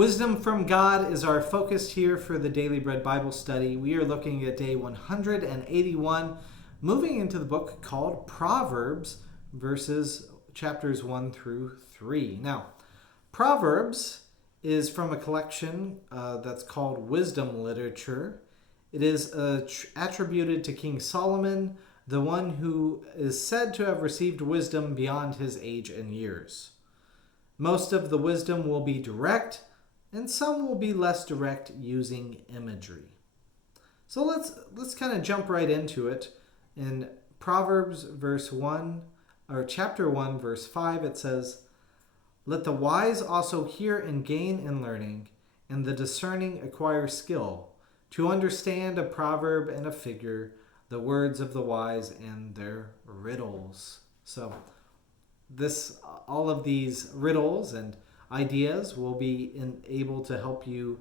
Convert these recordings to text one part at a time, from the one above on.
Wisdom from God is our focus here for the Daily Bread Bible study. We are looking at day 181, moving into the book called Proverbs, verses chapters 1 through 3. Now, Proverbs is from a collection that's called Wisdom Literature. It is attributed to King Solomon, the one who is said to have received wisdom beyond his age and years. Most of the wisdom will be direct, and some will be less direct using imagery. So let's kind of jump right into it. In Proverbs chapter 1, verse 5, it says, "Let the wise also hear and gain in learning, and the discerning acquire skill, to understand a proverb and a figure, the words of the wise and their riddles." So all of these riddles and ideas will be able to help you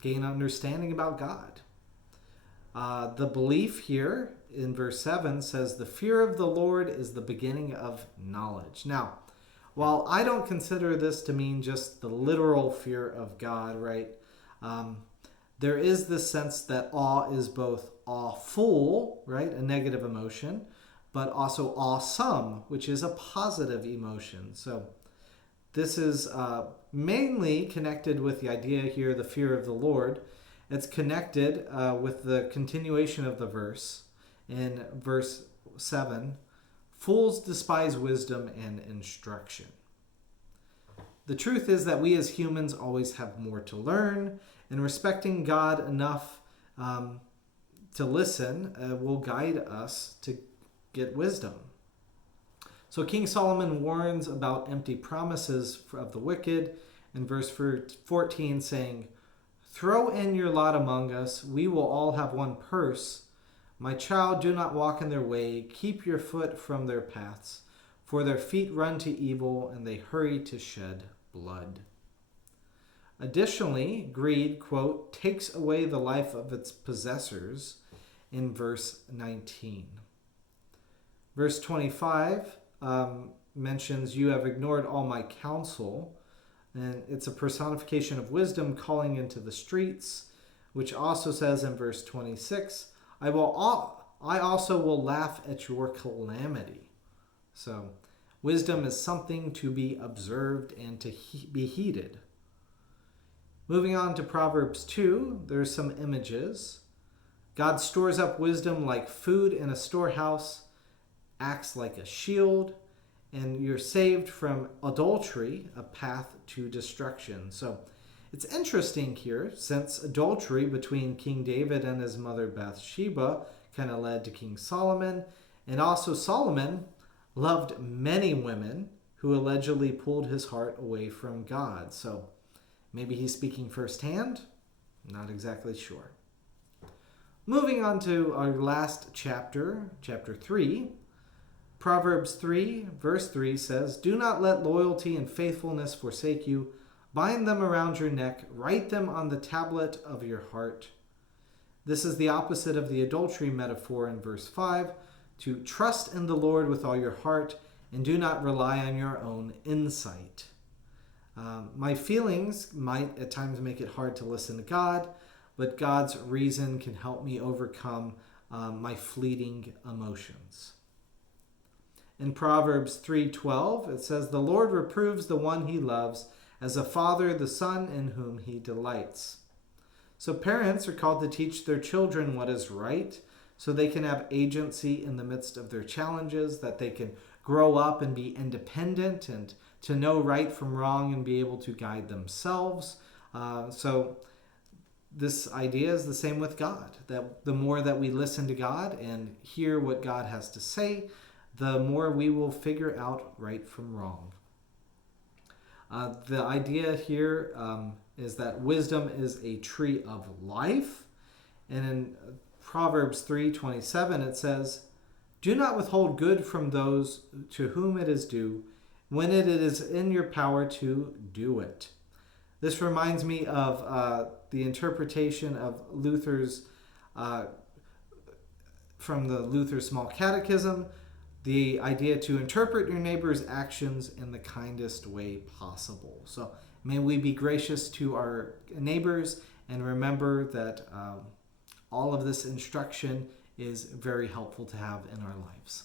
gain understanding about God. The belief here in verse 7 says, "The fear of the Lord is the beginning of knowledge." Now, while I don't consider this to mean just the literal fear of God, right? There is this sense that awe is both awful, right, a negative emotion, but also awesome, which is a positive emotion. So this is mainly connected with the idea here, the fear of the Lord. It's connected with the continuation of the verse in verse 7. "Fools despise wisdom and instruction." The truth is that we as humans always have more to learn, and respecting God enough to listen will guide us to get wisdom. So King Solomon warns about empty promises of the wicked in verse 14, saying, "Throw in your lot among us, we will all have one purse. My child, do not walk in their way, keep your foot from their paths, for their feet run to evil and they hurry to shed blood." Additionally, greed, quote, "takes away the life of its possessors," in verse 19. Verse 25 mentions, "You have ignored all my counsel," and it's a personification of wisdom calling into the streets, which also says in verse 26, I also will laugh at your calamity." So wisdom is something to be observed and to be heeded. Moving on to Proverbs 2, there's some images. God stores up wisdom like food in a storehouse, acts like a shield, and you're saved from adultery, a path to destruction. So it's interesting here, since adultery between King David and his mother Bathsheba kind of led to King Solomon, and also Solomon loved many women who allegedly pulled his heart away from God. So maybe he's speaking firsthand? Not exactly sure. Moving on to our last chapter, chapter 3. Proverbs 3, verse 3 says, "Do not let loyalty and faithfulness forsake you. Bind them around your neck. Write them on the tablet of your heart." This is the opposite of the adultery metaphor in verse 5, to trust in the Lord with all your heart and do not rely on your own insight. My feelings might at times make it hard to listen to God, but God's reason can help me overcome my fleeting emotions. In Proverbs 3:12, it says, "The Lord reproves the one he loves, as a father the son in whom he delights." So parents are called to teach their children what is right, so they can have agency in the midst of their challenges, that they can grow up and be independent and to know right from wrong and be able to guide themselves. So this idea is the same with God, that the more that we listen to God and hear what God has to say, the more we will figure out right from wrong. The idea here is that wisdom is a tree of life. And in Proverbs 3:27, it says, "Do not withhold good from those to whom it is due, when it is in your power to do it." This reminds me of the interpretation of Luther's, from the Luther Small Catechism, the idea to interpret your neighbor's actions in the kindest way possible. So May we be gracious to our neighbors and remember that all of this instruction is very helpful to have in our lives.